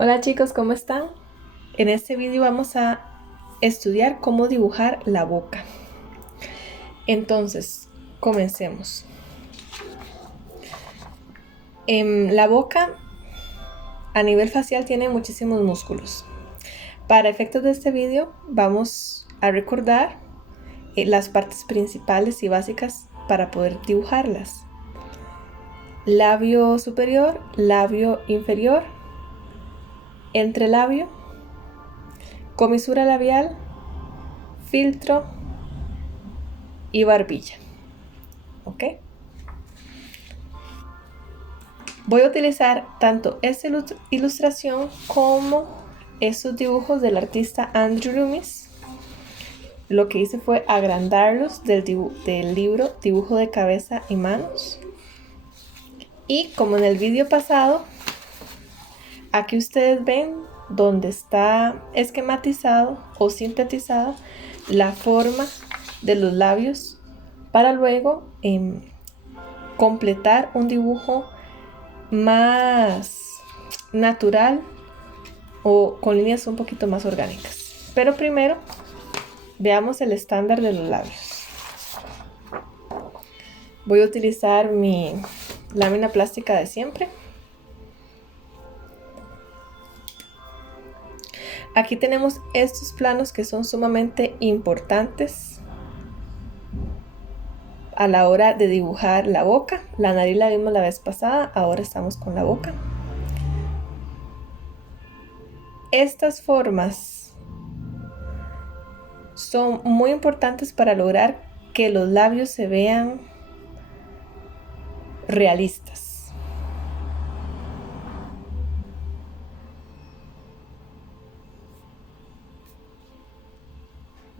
Hola chicos, ¿cómo están? En este vídeo vamos a estudiar cómo dibujar la boca. Entonces, comencemos. La boca a nivel facial tiene muchísimos músculos. Para efectos de este vídeo vamos a recordar las partes principales y básicas para poder dibujarlas. Labio superior, labio inferior, entrelabio, comisura labial, filtro y barbilla. ¿Ok? Voy a utilizar tanto esta ilustración como estos dibujos del artista Andrew Loomis. Lo que hice fue agrandarlos del libro Dibujo de cabeza y manos. Y como en el vídeo pasado, aquí ustedes ven donde está esquematizado o sintetizada la forma de los labios para luego completar un dibujo más natural o con líneas un poquito más orgánicas. Pero primero veamos el estándar de los labios. Voy a utilizar mi lámina plástica de siempre. Aquí tenemos estos planos que son sumamente importantes a la hora de dibujar la boca. La nariz la vimos la vez pasada, ahora estamos con la boca. Estas formas son muy importantes para lograr que los labios se vean realistas.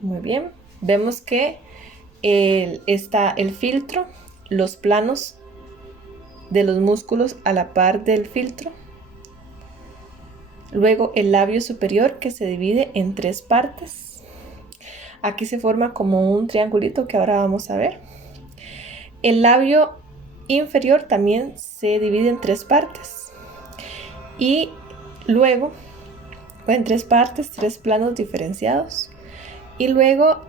Muy bien, vemos que está el filtro, los planos de los músculos a la par del filtro. Luego el labio superior que se divide en tres partes. Aquí se forma como un triangulito que ahora vamos a ver. El labio inferior también se divide en tres partes. Y luego, en tres partes, tres planos diferenciados. Y luego,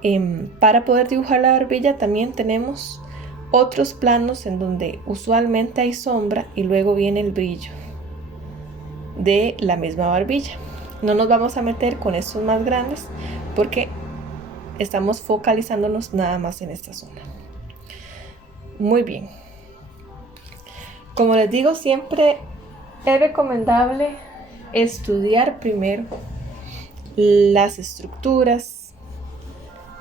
para poder dibujar la barbilla también tenemos otros planos en donde usualmente hay sombra y luego viene el brillo de la misma barbilla. No nos vamos a meter con estos más grandes porque estamos focalizándonos nada más en esta zona. Muy bien. Como les digo, siempre es recomendable estudiar primero las estructuras,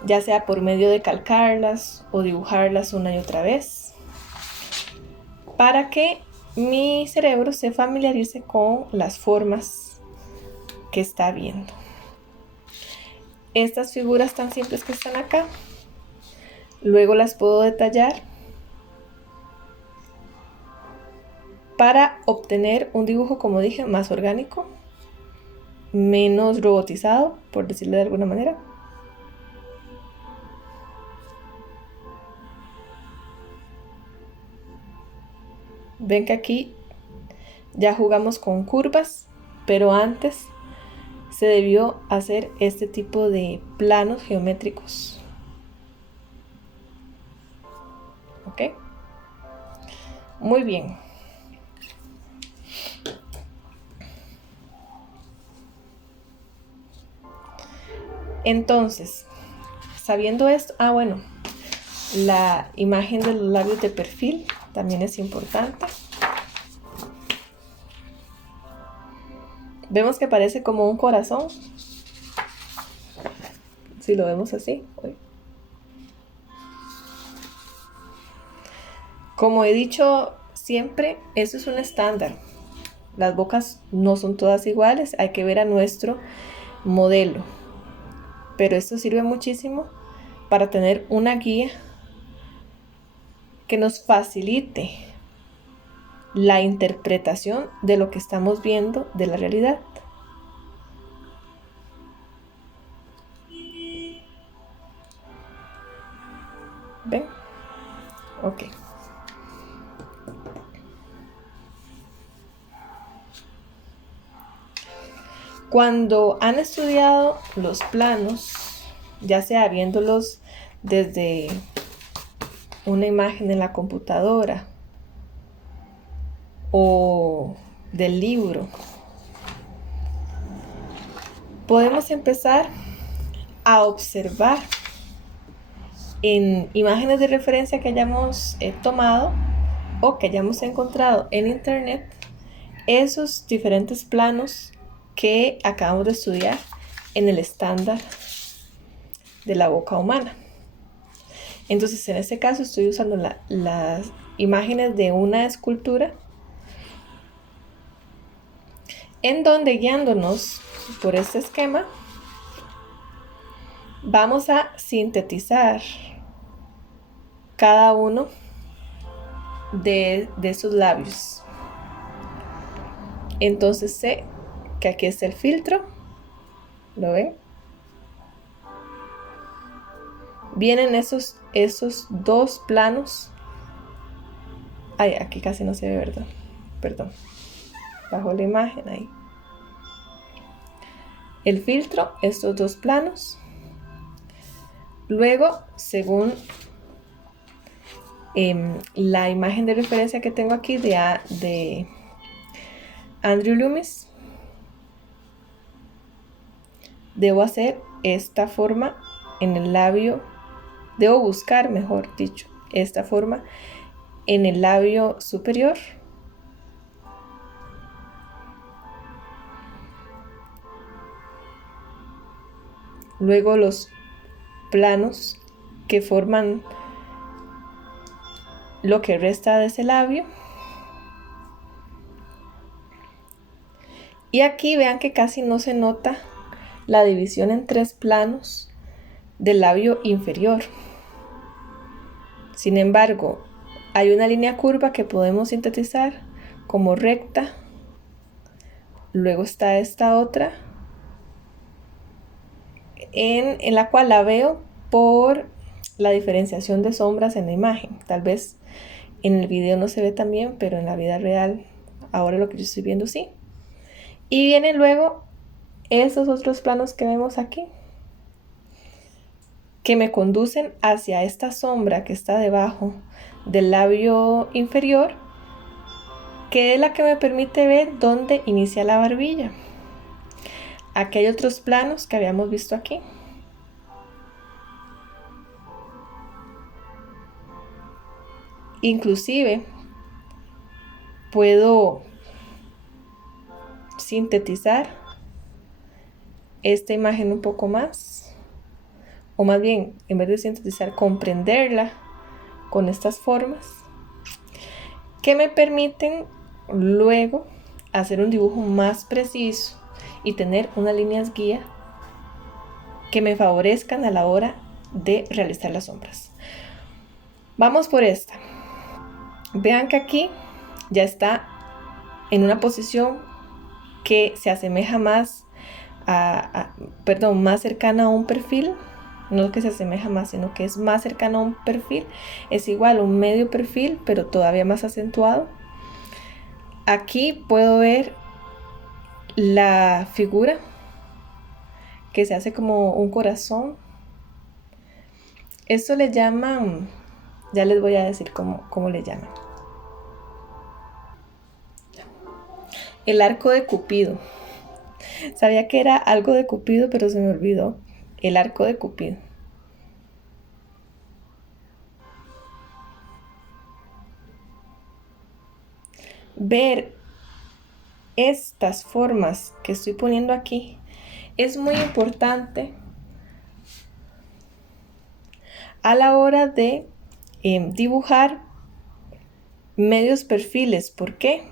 ya sea por medio de calcarlas o dibujarlas una y otra vez, para que mi cerebro se familiarice con las formas que está viendo. Estas figuras tan simples que están acá, luego las puedo detallar para obtener un dibujo, como dije, más orgánico, menos robotizado, por decirlo de alguna manera. Ven que aquí ya jugamos con curvas, pero antes se debió hacer este tipo de planos geométricos. ¿Ok? Muy bien. Entonces, sabiendo esto, bueno, la imagen de los labios de perfil también es importante. Vemos que parece como un corazón. Si lo vemos así. Como he dicho siempre, eso es un estándar. Las bocas no son todas iguales, hay que ver a nuestro modelo. Pero esto sirve muchísimo para tener una guía que nos facilite la interpretación de lo que estamos viendo de la realidad. ¿Ven? Ok. Cuando han estudiado los planos, ya sea viéndolos desde una imagen en la computadora o del libro, podemos empezar a observar en imágenes de referencia que hayamos tomado o que hayamos encontrado en internet esos diferentes planos que acabamos de estudiar en el estándar de la boca humana. Entonces, en este caso estoy usando las imágenes de una escultura en donde, guiándonos por este esquema, vamos a sintetizar cada uno de esos labios. Entonces sé que aquí está el filtro, ¿lo ven? Vienen esos dos planos. Ay, aquí casi no se ve, ¿verdad? Perdón. Bajo la imagen ahí. El filtro, estos dos planos. Luego, según la imagen de referencia que tengo aquí de Andrew Loomis, debo hacer esta forma en el labio. Debo buscar, mejor dicho, esta forma en el labio superior. Luego los planos que forman lo que resta de ese labio. Y aquí vean que casi no se nota la división en tres planos del labio inferior. Sin embargo, hay una línea curva que podemos sintetizar como recta. Luego está esta otra, en la cual la veo por la diferenciación de sombras en la imagen. Tal vez en el video no se ve tan bien, pero en la vida real, ahora lo que yo estoy viendo sí. Y vienen luego esos otros planos que vemos aquí, que me conducen hacia esta sombra que está debajo del labio inferior, que es la que me permite ver dónde inicia la barbilla. Aquí hay otros planos que habíamos visto aquí. Inclusive puedo sintetizar esta imagen un poco más, o más bien, en vez de sintetizar, comprenderla con estas formas que me permiten luego hacer un dibujo más preciso y tener unas líneas guía que me favorezcan a la hora de realizar las sombras. Vamos por esta. Vean que aquí ya está en una posición que se asemeja más más cercana a un perfil. No que se asemeja más, sino que es más cercano a un perfil. Es igual a un medio perfil, pero todavía más acentuado. Aquí puedo ver la figura que se hace como un corazón. Esto le llaman, ya les voy a decir cómo le llaman. El arco de Cupido. Sabía que era algo de Cupido, pero se me olvidó. El arco de Cupido. Ver estas formas que estoy poniendo aquí es muy importante a la hora de dibujar medios perfiles. ¿Por qué?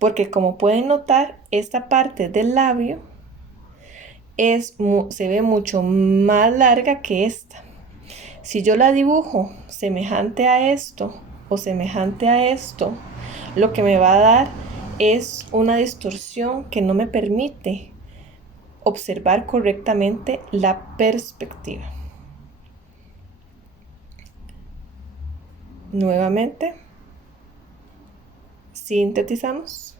Porque como pueden notar, esta parte del labio se ve mucho más larga que esta. Si yo la dibujo semejante a esto o semejante a esto, lo que me va a dar es una distorsión que no me permite observar correctamente la perspectiva. Nuevamente, sintetizamos.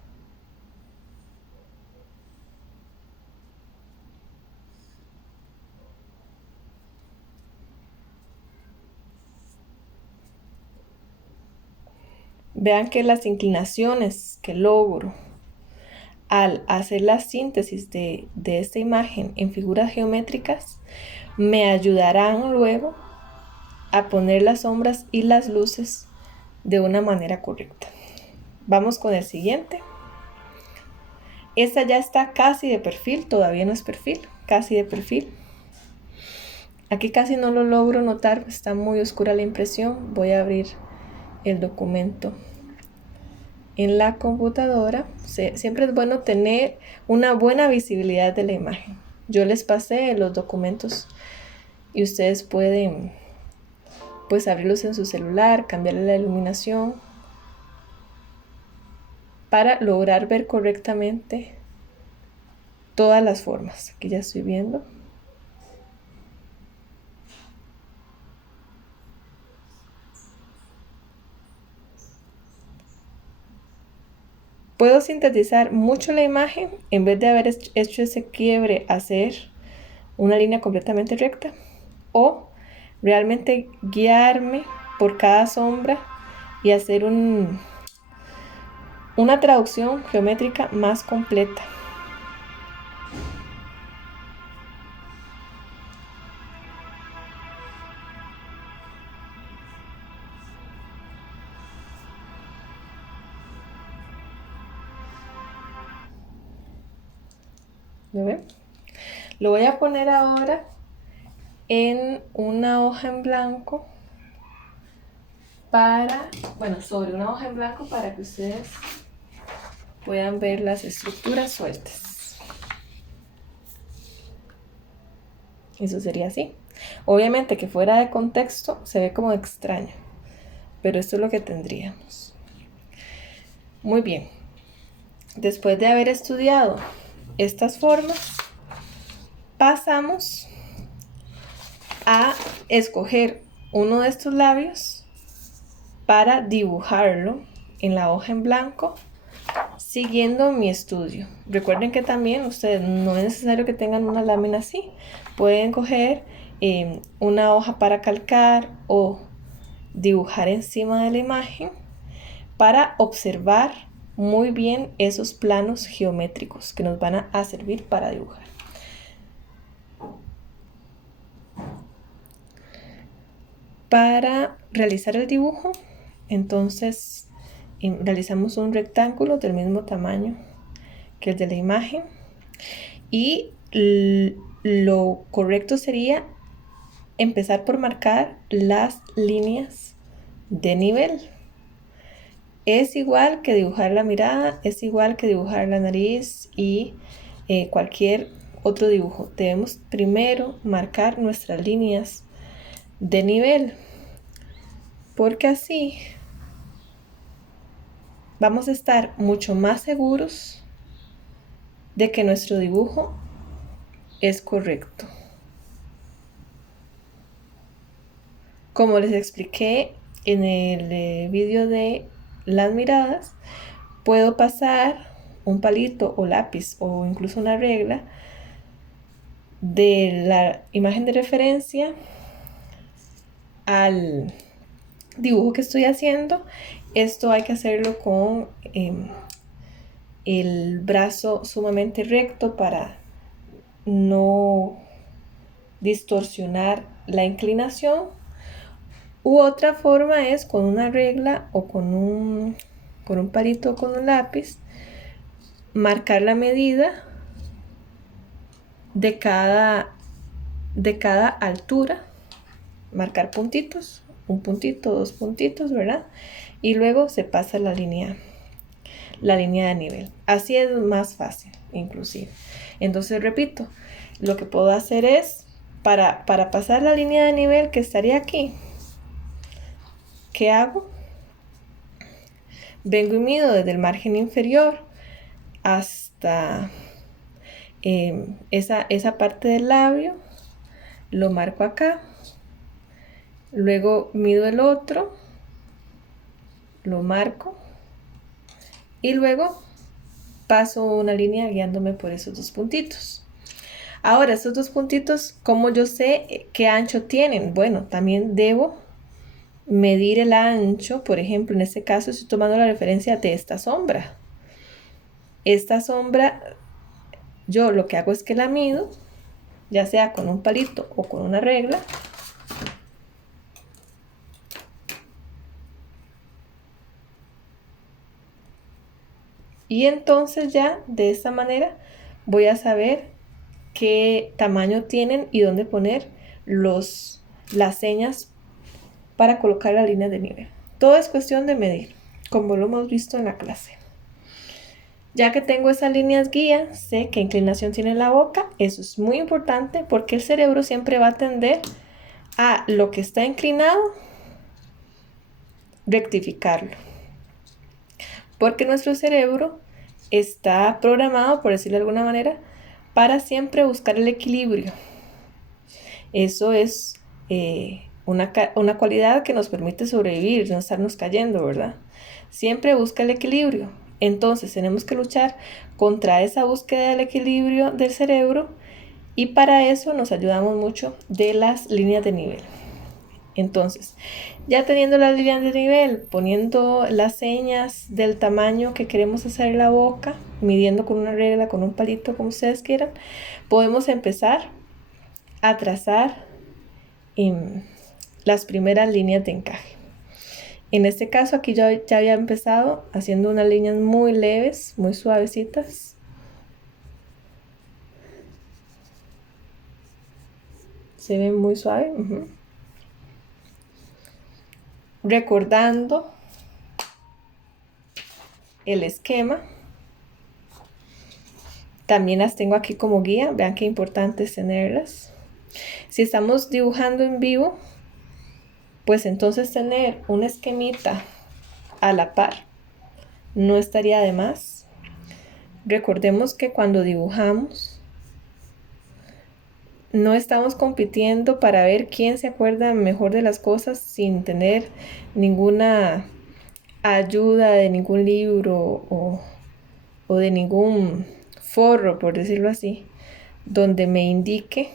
Vean que las inclinaciones que logro al hacer la síntesis de esta imagen en figuras geométricas me ayudarán luego a poner las sombras y las luces de una manera correcta. Vamos con el siguiente. Esta ya está casi de perfil, todavía no es perfil, casi de perfil. Aquí casi no lo logro notar, está muy oscura la impresión. Voy a abrir el documento en la computadora. Siempre es bueno tener una buena visibilidad de la imagen. Yo les pasé los documentos y ustedes pueden pues abrirlos en su celular, cambiarle la iluminación para lograr ver correctamente todas las formas. Aquí ya estoy viendo. Puedo sintetizar mucho la imagen en vez de haber hecho ese quiebre, hacer una línea completamente recta, o realmente guiarme por cada sombra y hacer una traducción geométrica más completa. ¿Lo ven? Lo voy a poner ahora en una hoja en blanco sobre una hoja en blanco para que ustedes puedan ver las estructuras sueltas. Eso sería así. Obviamente que fuera de contexto se ve como extraño, pero esto es lo que tendríamos. Muy bien. Después de haber estudiado estas formas, pasamos a escoger uno de estos labios para dibujarlo en la hoja en blanco siguiendo mi estudio. Recuerden que también ustedes no es necesario que tengan una lámina así. Pueden coger una hoja para calcar o dibujar encima de la imagen para observar muy bien esos planos geométricos que nos van a servir para dibujar. Para realizar el dibujo, entonces realizamos un rectángulo del mismo tamaño que el de la imagen y lo correcto sería empezar por marcar las líneas de nivel. Es igual que dibujar la mirada, es igual que dibujar la nariz y cualquier otro dibujo. Debemos primero marcar nuestras líneas de nivel, porque así vamos a estar mucho más seguros de que nuestro dibujo es correcto. Como les expliqué en el vídeo de las miradas, puedo pasar un palito o lápiz o incluso una regla de la imagen de referencia al dibujo que estoy haciendo. Esto hay que hacerlo con el brazo sumamente recto para no distorsionar la inclinación. U otra forma es con una regla o con un palito o con un lápiz, marcar la medida de cada altura, marcar puntitos, un puntito, dos puntitos, ¿verdad? Y luego se pasa la línea de nivel. Así es más fácil, inclusive. Entonces, repito, lo que puedo hacer es, para pasar la línea de nivel que estaría aquí, ¿qué hago? Vengo y mido desde el margen inferior hasta esa parte del labio, lo marco acá, luego mido el otro, lo marco y luego paso una línea guiándome por esos dos puntitos. Ahora, estos dos puntitos, ¿cómo yo sé qué ancho tienen? Bueno, también debo medir el ancho, por ejemplo, en este caso estoy tomando la referencia de esta sombra. Esta sombra, yo lo que hago es que la mido, ya sea con un palito o con una regla. Y entonces ya de esta manera voy a saber qué tamaño tienen y dónde poner las señas para colocar la línea de nivel. Todo es cuestión de medir, como lo hemos visto en la clase. Ya que tengo esas líneas guía, sé qué inclinación tiene la boca. Eso es muy importante porque el cerebro siempre va a tender a lo que está inclinado, rectificarlo. Porque nuestro cerebro está programado, por decirlo de alguna manera, para siempre buscar el equilibrio. Eso es una cualidad que nos permite sobrevivir, no estarnos cayendo, ¿verdad? Siempre busca el equilibrio. Entonces tenemos que luchar contra esa búsqueda del equilibrio del cerebro y para eso nos ayudamos mucho de las líneas de nivel. Entonces, ya teniendo las líneas de nivel, poniendo las señas del tamaño que queremos hacer la boca, midiendo con una regla, con un palito, como ustedes quieran, podemos empezar a trazar las primeras líneas de encaje. En este caso aquí yo ya había empezado haciendo unas líneas muy leves, muy suavecitas. Se ve muy suave. Recordando el esquema. También las tengo aquí como guía. Vean qué importante es tenerlas. Si estamos dibujando en vivo, pues entonces tener un esquemita a la par no estaría de más. Recordemos que cuando dibujamos no estamos compitiendo para ver quién se acuerda mejor de las cosas sin tener ninguna ayuda de ningún libro o de ningún forro, por decirlo así, donde me indique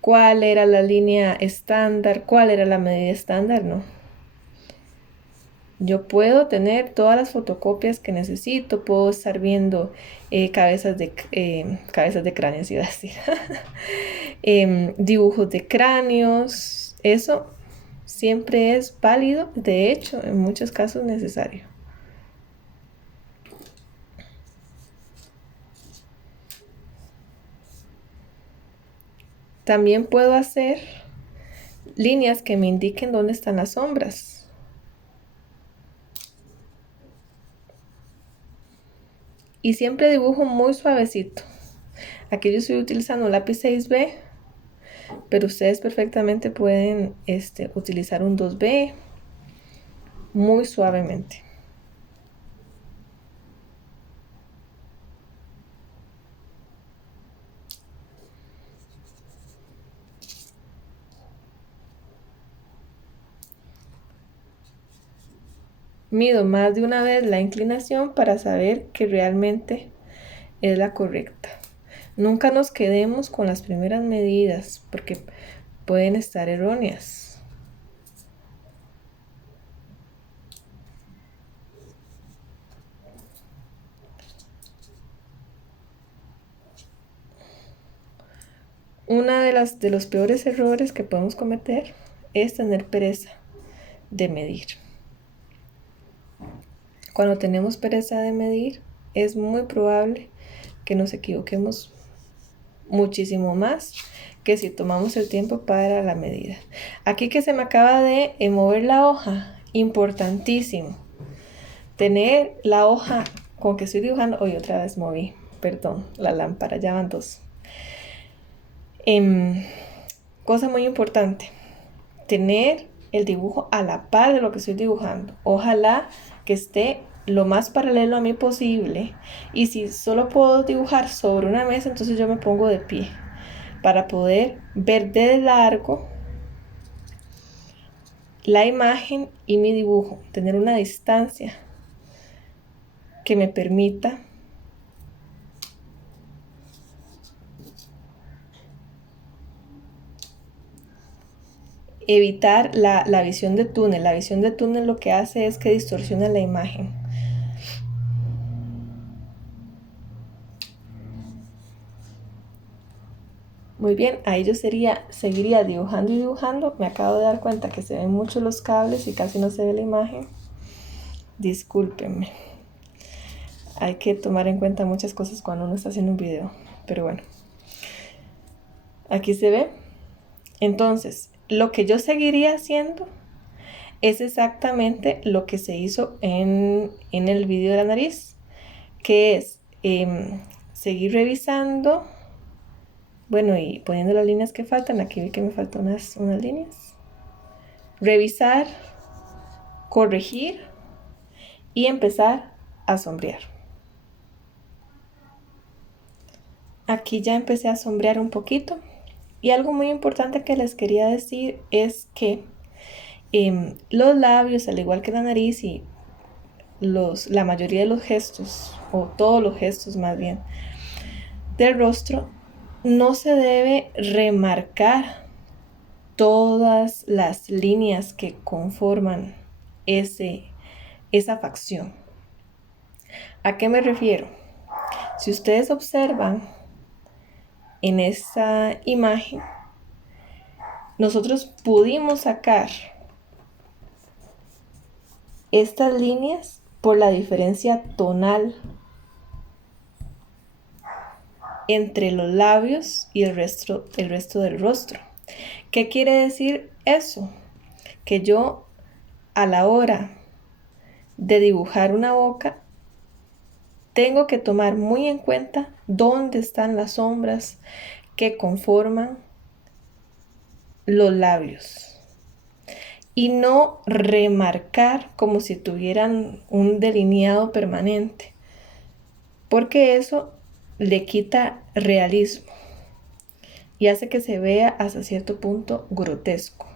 cuál era la línea estándar, cuál era la medida estándar, ¿no? Yo puedo tener todas las fotocopias que necesito, puedo estar viendo cabezas de cráneos, iba a decir. Dibujos de cráneos, eso siempre es válido, de hecho, en muchos casos necesario. También puedo hacer líneas que me indiquen dónde están las sombras. Y siempre dibujo muy suavecito. Aquí yo estoy utilizando un lápiz 6B, pero ustedes perfectamente pueden utilizar un 2B muy suavemente. Mido más de una vez la inclinación para saber que realmente es la correcta. Nunca nos quedemos con las primeras medidas porque pueden estar erróneas. Una de los peores errores que podemos cometer es tener pereza de medir. Cuando tenemos pereza de medir, es muy probable que nos equivoquemos muchísimo más que si tomamos el tiempo para la medida. Aquí que se me acaba de mover la hoja, importantísimo. Tener la hoja con que estoy dibujando, hoy otra vez moví, perdón, la lámpara, ya van dos. Cosa muy importante, tener el dibujo a la par de lo que estoy dibujando. Ojalá que esté lo más paralelo a mí posible. Y si solo puedo dibujar sobre una mesa, entonces yo me pongo de pie para poder ver de largo la imagen y mi dibujo. Tener una distancia que me permita evitar la visión de túnel. La visión de túnel lo que hace es que distorsiona la imagen. Muy bien, ahí yo seguiría dibujando y dibujando. Me acabo de dar cuenta que se ven mucho los cables y casi no se ve la imagen. Discúlpenme. Hay que tomar en cuenta muchas cosas cuando uno está haciendo un video. Pero bueno. Aquí se ve. Entonces, lo que yo seguiría haciendo es exactamente lo que se hizo en el video de la nariz. Que es seguir revisando. Bueno, y poniendo las líneas que faltan. Aquí vi que me faltan unas líneas. Revisar, corregir y empezar a sombrear. Aquí ya empecé a sombrear un poquito. Y algo muy importante que les quería decir es que los labios, al igual que la nariz y la mayoría de los gestos, o todos los gestos más bien, del rostro, no se debe remarcar todas las líneas que conforman esa facción. ¿A qué me refiero? Si ustedes observan en esa imagen, nosotros pudimos sacar estas líneas por la diferencia tonal entre los labios y el resto del rostro. ¿Qué quiere decir eso? Que yo, a la hora de dibujar una boca, tengo que tomar muy en cuenta dónde están las sombras que conforman los labios y no remarcar como si tuvieran un delineado permanente, porque eso le quita realismo y hace que se vea hasta cierto punto grotesco.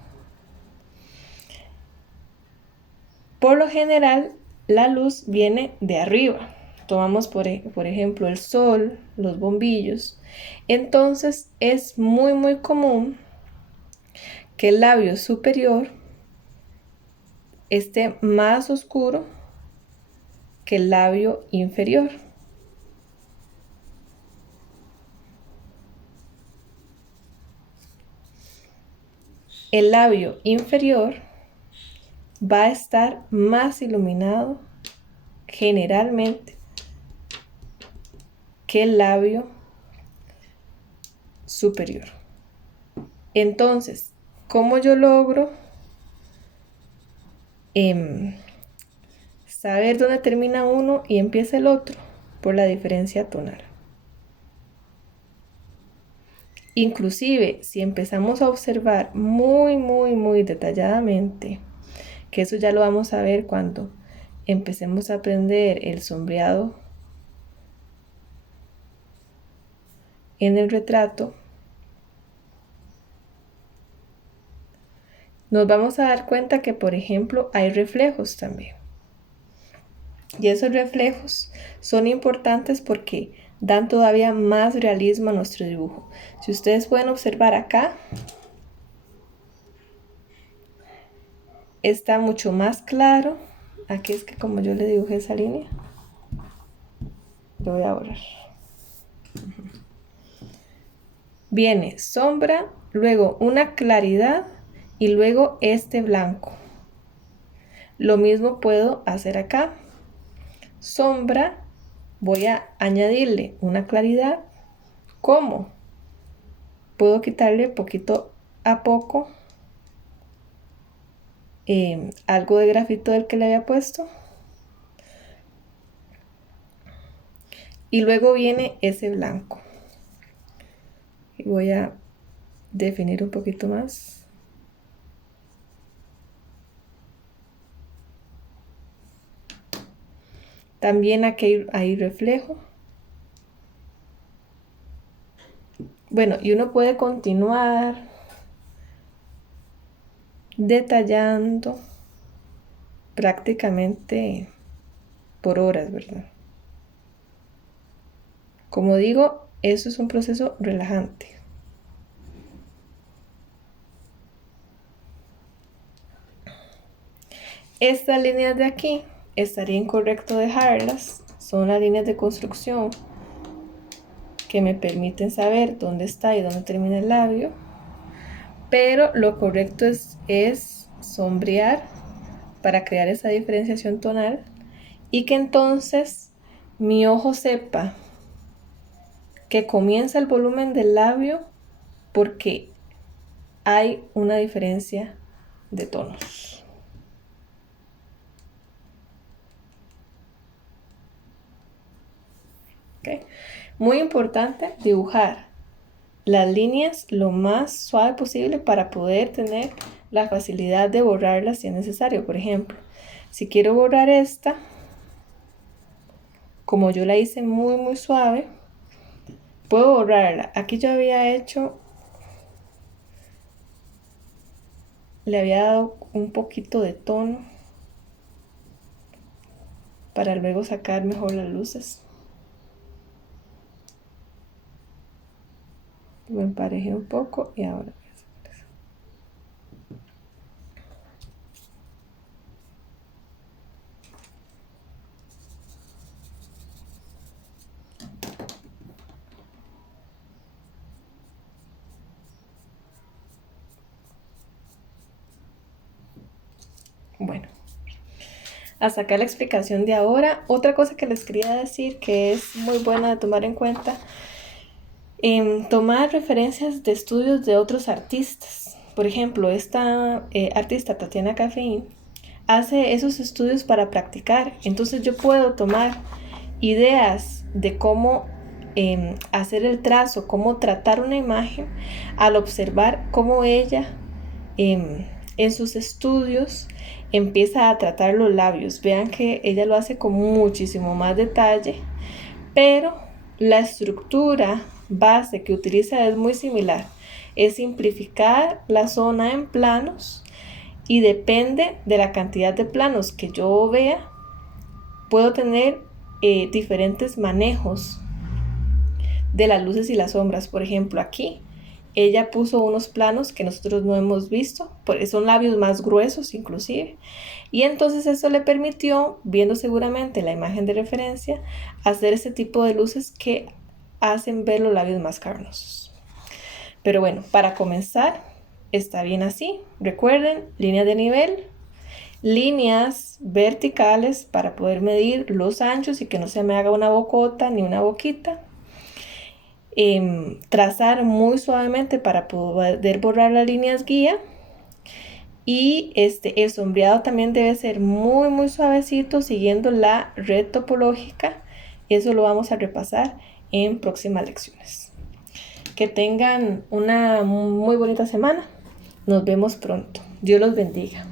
Por lo general, la luz viene de arriba. Tomamos por ejemplo el sol, los bombillos. Entonces es muy común que el labio superior esté más oscuro que el labio inferior. El labio inferior va a estar más iluminado generalmente que el labio superior. Entonces, ¿cómo yo logro saber dónde termina uno y empieza el otro? Por la diferencia tonal. Inclusive, si empezamos a observar muy detalladamente, que eso ya lo vamos a ver cuando empecemos a aprender el sombreado en el retrato, nos vamos a dar cuenta que, por ejemplo, hay reflejos también. Y esos reflejos son importantes porque dan todavía más realismo a nuestro dibujo. Si ustedes pueden observar acá, está mucho más claro. Aquí es que como yo le dibujé esa línea, lo voy a borrar. Viene sombra, luego una claridad y luego este blanco. Lo mismo puedo hacer acá. Sombra, voy a añadirle una claridad. ¿Cómo? Puedo quitarle poquito a poco algo de grafito del que le había puesto. Y luego viene ese blanco. Y voy a definir un poquito más. También aquí hay reflejo. Bueno, y uno puede continuar detallando prácticamente por horas, ¿verdad? Como digo, eso es un proceso relajante. Estas líneas de aquí estaría incorrecto dejarlas. Son las líneas de construcción que me permiten saber dónde está y dónde termina el labio. Pero lo correcto es sombrear para crear esa diferenciación tonal y que entonces mi ojo sepa que comienza el volumen del labio porque hay una diferencia de tonos. ¿Okay? Muy importante dibujar las líneas lo más suave posible para poder tener la facilidad de borrarlas si es necesario. Por ejemplo, si quiero borrar esta, como yo la hice muy suave, puedo borrarla. Aquí yo había hecho, le había dado un poquito de tono para luego sacar mejor las luces. Me emparejé un poco y ahora bueno, hasta acá la explicación de ahora. Otra cosa que les quería decir que es muy buena de tomar en cuenta, tomar referencias de estudios de otros artistas. Por ejemplo, esta artista Tatiana Cafeín hace esos estudios para practicar. Entonces yo puedo tomar ideas de cómo hacer el trazo, cómo tratar una imagen al observar cómo ella en sus estudios empieza a tratar los labios. Vean que ella lo hace con muchísimo más detalle, pero la estructura base que utiliza es muy similar. Es simplificar la zona en planos y depende de la cantidad de planos que yo vea, puedo tener diferentes manejos de las luces y las sombras. Por ejemplo, aquí ella puso unos planos que nosotros no hemos visto, pues son labios más gruesos inclusive, y entonces eso le permitió, viendo seguramente la imagen de referencia, hacer ese tipo de luces que hacen ver los labios más carnosos. Pero bueno, para comenzar está bien así. Recuerden, línea de nivel, líneas verticales para poder medir los anchos y que no se me haga una bocota ni una boquita. Trazar muy suavemente para poder borrar las líneas guía. Y el sombreado también debe ser muy suavecito, siguiendo la red topológica. Eso lo vamos a repasar en próximas lecciones. Que tengan una muy bonita semana. Nos vemos pronto. Dios los bendiga.